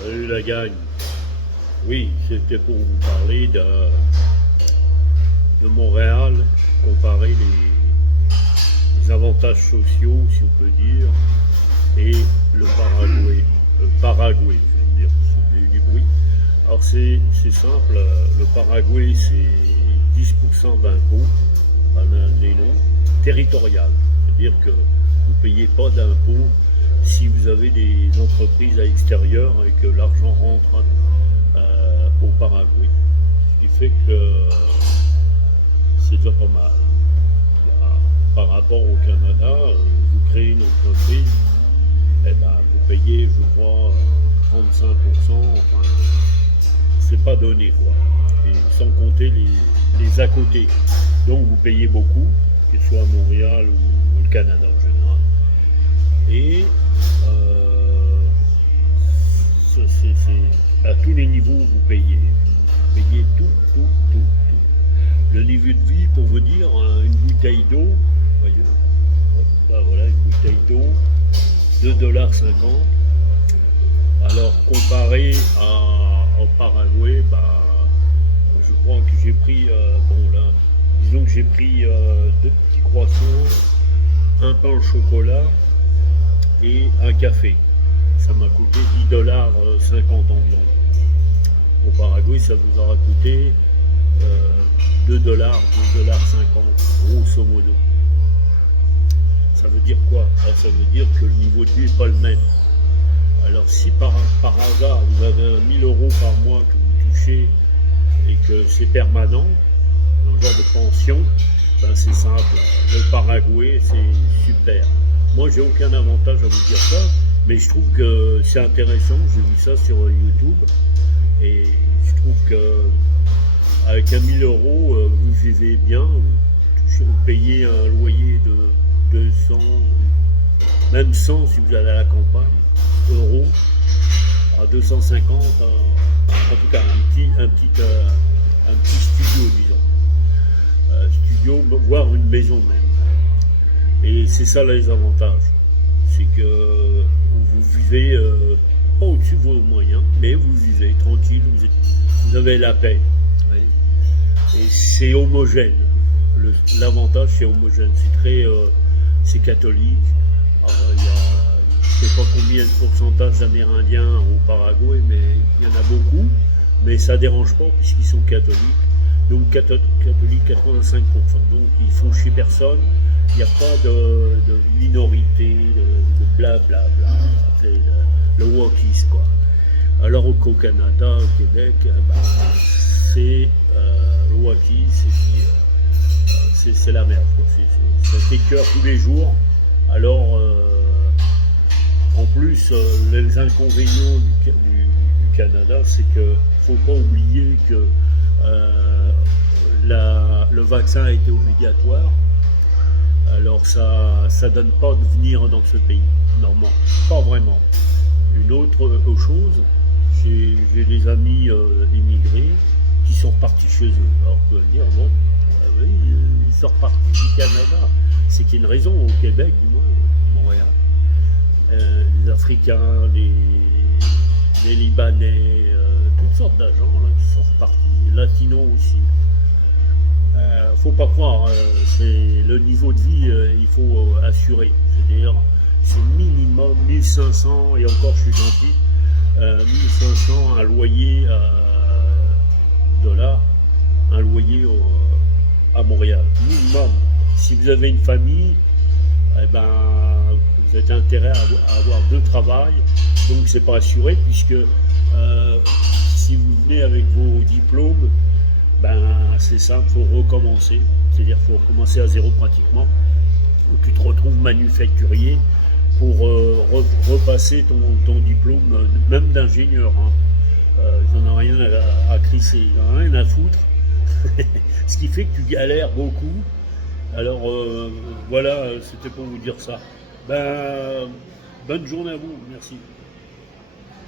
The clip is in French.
Salut la gang. Oui, c'était pour vous parler de Montréal, comparer les avantages sociaux, si on peut dire, et le Paraguay. Paraguay, je veux dire, c'est du bruit. Alors c'est simple, le Paraguay c'est 10% d'impôts, un élan territorial. C'est-à-dire que vous ne payez pas d'impôts si vous avez des entreprises à l'extérieur et que l'argent rentre au Paraguay. Ce qui fait que c'est déjà pas mal. Par rapport au Canada, vous créez une entreprise, eh ben, vous payez, je crois, 35%, enfin, c'est pas donné, quoi. Et sans compter les à côté. Donc vous payez beaucoup, que ce soit à Montréal ou au Canada en général. Et à tous les niveaux, vous payez. Vous payez tout. Le niveau de vie, pour vous dire, une bouteille d'eau, voyez, voilà, une bouteille d'eau, 2,50 $. Alors, comparé au Paraguay, bah, je crois que j'ai pris, disons que j'ai pris 2 petits croissants, un pain au chocolat et un café. Ça m'a coûté 10,50 $ environ. Au Paraguay, ça vous aura coûté 2 $, 2,50 $, grosso modo. Ça veut dire quoi? Ça veut dire que le niveau de vie n'est pas le même. Alors si par hasard vous avez 1 000 € par mois que vous touchez et que c'est permanent, un genre de pension, ben c'est simple. Le Paraguay, c'est super. Moi, j'ai aucun avantage à vous dire ça, mais je trouve que c'est intéressant. J'ai vu ça sur YouTube et je trouve que avec 1 000 €, vous vivez bien, vous payez un loyer de 200, même 100 si vous allez à la campagne, euros, à 250, en tout cas un petit studio, disons. Studio, voire une maison même. Et c'est ça là, les avantages. C'est que vous vivez pas au-dessus de vos moyens, mais vous vivez tranquille, vous avez la paix. Et c'est homogène. L'avantage, c'est homogène. C'est catholique. Je ne sais pas combien de pourcentage d'Amérindiens au Paraguay, mais il y en a beaucoup. Mais ça ne dérange pas puisqu'ils sont catholiques. Donc catholique 85%. Donc ils font chier personne. Il n'y a pas de minorité, de blablabla. C'est le wokisme, quoi. Alors au Canada, au Québec, c'est le wokisme, c'est la merde, quoi. Ça t'écœure tous les jours. Alors en plus, les inconvénients du Canada, c'est qu'il ne faut pas oublier que le vaccin a été obligatoire. Alors ça ne donne pas de venir dans ce pays, normalement, pas vraiment. Une autre chose, j'ai des amis immigrés qui sont repartis chez eux. Alors on peut dire, bon, oui, ils sont repartis du Canada. C'est qu'il y a une raison au Québec, du moins, Montréal. Les Africains, les Libanais, toutes sortes d'agents là, qui sont repartis, les Latinos aussi. Faut pas croire, c'est le niveau de vie, il faut assurer. C'est-à-dire, c'est minimum 1500, et encore je suis gentil, 1500 un loyer dollars, un loyer à Montréal. Minimum. Si vous avez une famille, eh ben, vous avez intérêt à avoir 2 travails, donc c'est pas assuré puisque si vous venez avec vos diplômes, ben c'est simple, il faut recommencer, c'est-à-dire qu'il faut recommencer à zéro pratiquement, ou tu te retrouves manufacturier pour repasser ton diplôme, même d'ingénieur. Ils n'en ont rien à crisser, ils n'en ont rien à foutre, ce qui fait que tu galères beaucoup. Alors voilà, c'était pour vous dire ça. Ben, bonne journée à vous, merci.